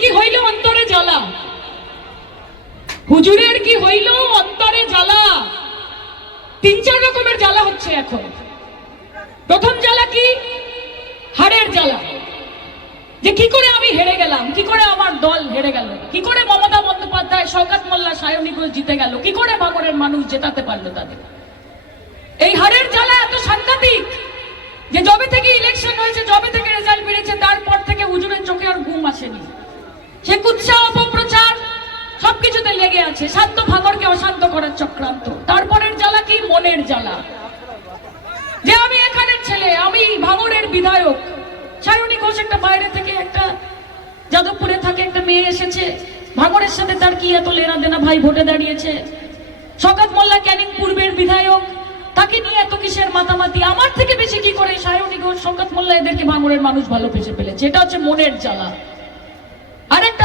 কি হইল অন্তরে জ্বালা? হুজুরের কি হইল অন্তরে জ্বালা? তিন চার রকমের জ্বালা হচ্ছে এখন। প্রথম জ্বালা কি? হাড়ের জ্বালা। যে কি করে আমি হেরে গেলাম? কি করে আমার দল হেরে গেল? কি করে মমতা বন্দ্যোপাধ্যায় শওকত মোল্লা সায়নী ঘোষ জিতে গেল? কি করে ভাঙড়ের মানুষ জেতাতে পারল তাদের? এই হারের জ্বালা এত সাংঘাতিক যে যবে থেকে ইলেকশন হয়েছে, যবে থেকে রেজাল্ট বেড়েছে তারপর থেকে হুজুরের চোখে আর ঘুম আসেনি। সে কুৎসা, অপপ্রচার, সবকিছুতে লেগে আছে। শান্ত ভাঙরকে অশান্ত করার চক্রান্ত। তারপরের জ্বালা কি? মনের জ্বালা। যে আমি এখানের ছেলে, আমি ভাঙরের বিধায়ক। সায়নী ঘোষ একটা বাইরে থেকে একটা যাদবপুরে থাকে, একটা মেয়ে এসেছে। ভাঙড়ের সাথে তার কি এত লেনা দেনা ভাই ভোটে দাঁড়িয়েছে? শকাত মোল্লা ক্যানিং পূর্বের বিধায়ক। তাকে নিয়ে এত কিসের মাতামাতি? আমার থেকে বেশি কি করে সায়নী ঘোষ, শকাত মোল্লা এদেরকে ভাঙরের মানুষ ভালো পেশে ফেলেছে? এটা হচ্ছে মনের জ্বালা।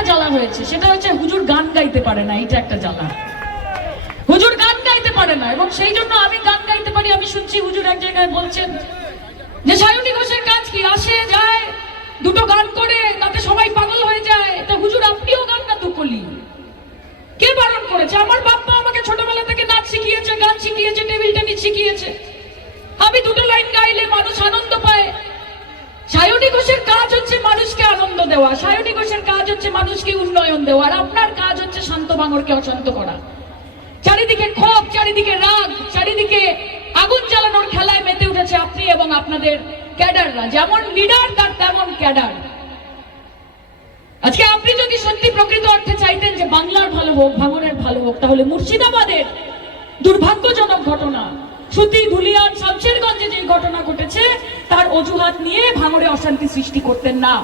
জ্বালা হয়েছে, সেটা হচ্ছে হুজুর গান গাইতে পারে না এটা একটা জ্বালা। হুজুর গান গাইতে পারে না, এবং সেই জন্য আমি গান গাইতে পারি, আমি শুনছি হুজুর এক জায়গায় বলছেন যে, সায়নী ঘোষের কাজ কি? আসে, যায়, দুটো গান করে, তাতে সবাই পাগল হয়ে যায়। তা হুজুর, আপনিও গান না দুকলি কে বারণ করেছে? আমার বাপ্পা আমাকে ছোটবেলা থেকে নাচ শিখিয়েছে, গান শিখিয়েছে, টেবিল টেনিস শিখিয়েছে। আমি দুটো লাইন গাইলে মানুষ আনন্দ পায়। সায়নী ঘোষের কাজ হচ্ছে মানুষকে আনন্দ দেওয়া। সায়নী হচ্ছে মানুষকে উন্নয়ন দেওয়া, আর আপনার কাজ হচ্ছে শান্ত ভাঙরকে অশান্ত করা। চারিদিকে ক্ষোভ, চারিদিকে রাগ, চারিদিকে আগুন জ্বালানোর খেলায় মেতে উঠেছে আপনি এবং আপনাদের ক্যাডাররা। যেমন লিডার, তার তেমন ক্যাডার। আজকে আপনি যদি সত্যি প্রকৃত অর্থে চাইতেন যে বাংলার ভালো হোক, ভাঙনের ভালো হোক, তাহলে মুর্শিদাবাদের দুর্ভাগ্যজনক ঘটনা। সুতি ধুলিয়ান শামশেরগঞ্জে যে ঘটনা ঘটেছে, তার অজুহাত নিয়ে ভাঙরে অশান্তি সৃষ্টি করতেন না।